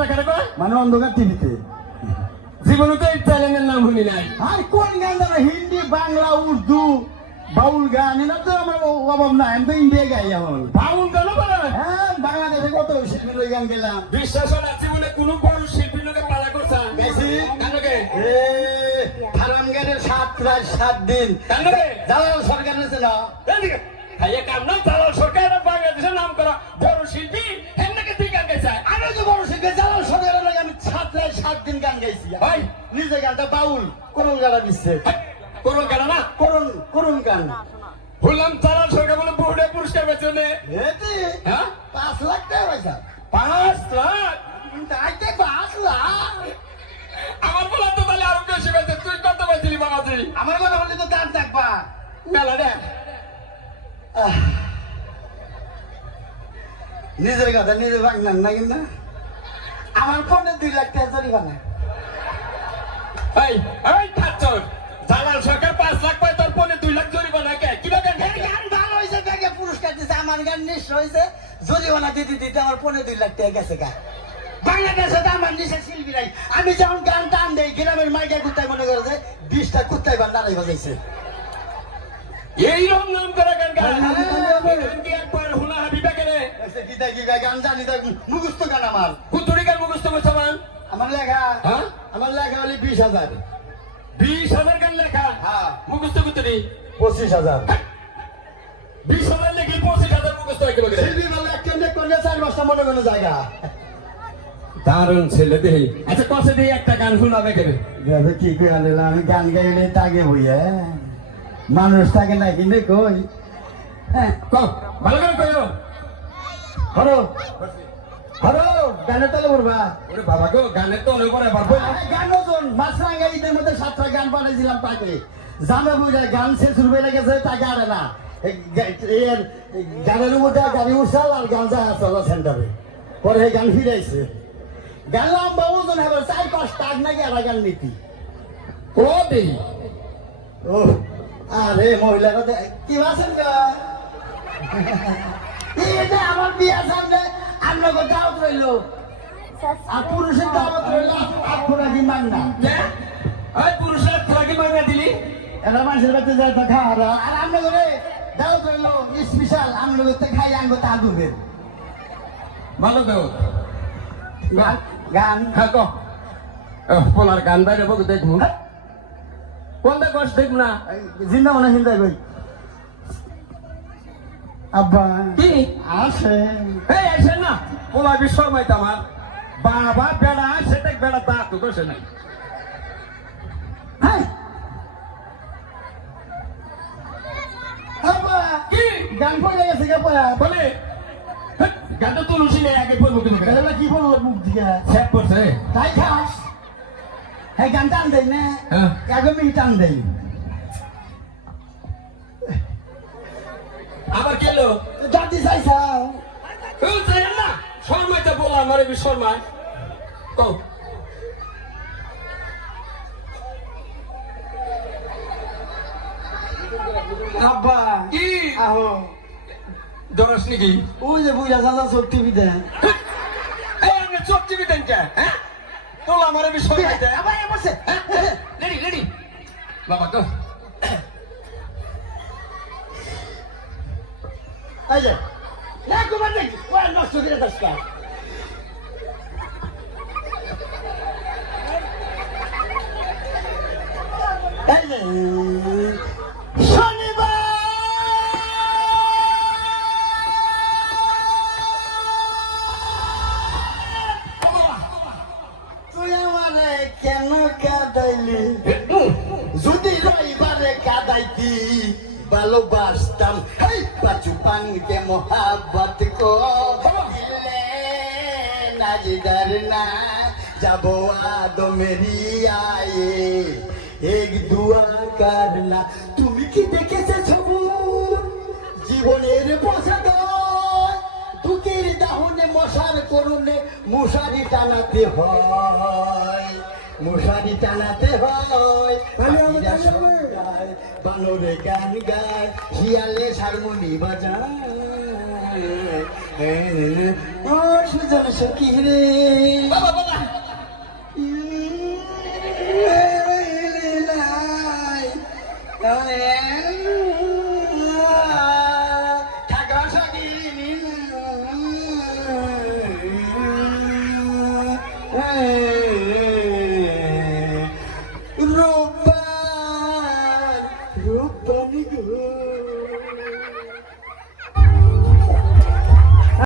কথা কয় মানে অন্ধকার টিভিতে। জীবনে তো এই চ্যানেলের নাম শুনি নাই। আর কোন গান জানো? হিন্দি বাংলা উর্দু বাউল গান এটা তো আমার অভাব নাই আমি তো ইন্ডিয়া গাই এখন। বাউল করে হ্যাঁ বাংলাদেশে কত শিল্পী লই গান গেলাম। বিশ্বাস হয় জীবনে কোনো বড় লোকে পালা করছে। কেনকে হারাম গানের সাত রাত সাত দিন। কেনকে জালাল সরকার আছে না? এদিকে। কাম না জালাল সরকার বাংলাদেশের নাম করা বড় শিল্পী। হেমনাকে গান গাইছে আমি তো বড় জালাল সরকারের লাগে আমি সাত রাত সাত দিন গান গাইছি। ভাই। নিজে গানটা বাউল করুন গানা দিচ্ছে করুন কেন না? করুন করুন গান। বললাম জালাল সরকার বলে বহুটা পুরস্কার পেছনে। এতে হ্যাঁ? পাঁচ লাখ টাকা পয়সা। পাঁচ লাখ? তাইতে পাঁচ লাখ। আমার বলা তো তাহলে আরও বেশি পেয়েছে তুই কত পেয়েছিলি বাবাজি? আমার কথা বললে তো দাঁত থাকবা মেলা রে আহ। নিজের কথা নিজে ভাঙলেন না কিন্তু আমার ফোনে দুই লাখ টাকা জরিমানা এই এই ঠাচ্চর জালাল সরকার পাঁচ লাখ পায় তোর দুই লাখ জরিমানা কে? কি এই গান ভালো হয়েছে তাকে পুরস্কার দিছে আমার গান নিশ্চয় হয়েছে জরিমানা দিতে দিতে আমার পনেরো দুই লাখ টাকা গেছে গা। বাংলাদেশে তো আমার নিচে শিল্পী নাই। আমি যখন গান টান দেই গ্রামের মাইকা কুত্তায় মনে বিশটা কুত্তায় বান দাঁড়াই বাজাইছে এইরকম নাম করে গান গান মুখস্থ গান আমার। কুতুরি গান মুখস্থ করছে আমার লেখা হ্যাঁ? আমার লেখা হলে বিশ হাজার। বিশ হাজার গান লেখা? হ্যাঁ। মুখস্থ কুতুরি পঁচিশ হাজার। বিশ হাজার লেখি পঁচিশ হাজার মুখস্থ হয় কি বাগান শিল্পী বলে একটা নেক করলে চার পাঁচটা মনে কোনো জায়গা। দারুণ ছেলে দেহি। আচ্ছা কষে দিয়ে একটা গান শোনাবে কেবে দেখো কি করে আমি গান গাইলে তাকে বইয়া মানুষ থাকে না কিন্তু কই? হ্যাঁ ভালো করে কইও। হরো। হরো গানে তালে বলবা ওরে বাবা গো গানের তো অনেক বড় পারব গান ওজন মাছরাঙ্গা ঈদের মধ্যে সাতটা গান পাঠিয়েছিলাম তাকে জামে বুঝে গান শেষ রুবে লেগেছে তাকে আরে না। এর গানের মধ্যে গাড়ি উঠছাল আর গান যা চলা সেন্টারে পরে গান ফিরাইছে। গান লম্বা ওজন হবে চার পাঁচ টাক নাকি আর গান নীতি। ও দেহি ও আরে মহিলারা কি আছেন গা? এটা আমার বিয়া সামনে আপনাকে দাওয়াত রইল। আর পুরুষের দাওয়াত রইল আপনারা কি মান না। ওই পুরুষের থাকি মাইনা দিলি? এরা মানুষের বাড়িতে যায় তো খাওয়া আর আমরা করে দাওয়াত রইল স্পেশাল আমরা করতে খাই আনব তা দুবে ভালো দেও। গান গান। হ্যাঁ কো। পোলার গান বাইরে বকে দেখব। কোনটা কষ্ট দেখব না? জিন্দা মনে হিন্দাই কই? আব্বা। আসে। এই না। পোলা বিশ্ব মাইতে আমার। বাবা বেড়া সেটা বেড়া তা তো কইছে নাই হ্যাঁ। গান পড়ে গেছে কে পড়া। বলে? গানটা তো লুচি নেই আগে বলব তুমি। এগুলা কি বলব মুখ দিকে স্যাপ করছে তাই খাস। হ্যাঁ গান টান দেই না। হ্যাঁ। একদমই টান দেই। আবার কেলো জাতি চাইছাও ও চাই না শর্মাইতে বলা আমার বিশ্ব শর্মায় কো আব্বা কি? আহো। দরস নাকি? ওই যে বুঝা জানা সব টিভিতে এই আমি চোখ টিভি দেন কে হ্যাঁ? তোলা আমার বিশ্ব শর্মাইতে আবার এ বসে। Ready ready. বাবা তো এই যে। না কুমার দেখি নষ্ট করে দশটা যে তুই আমারে কেন কাদাইলি? যদি রবিবারে কাদাইতি ভালোবাসতাম হেই পাচু পানকে মোহাব্বত করলে নাজিদার না যাব আদো মেরি আয়ে এক দুয়া করলা তুমি কি দেখেছে সবুর? জীবনের পোষাদ দুঃখের দাহনে মশার করুনে মশারি টানাতে হয়। মশারি টানাতে হয়। গায়, বানরে গান গায় শিয়ালে হারমোনি বাজায়। সখী রে। বাবা বাবা।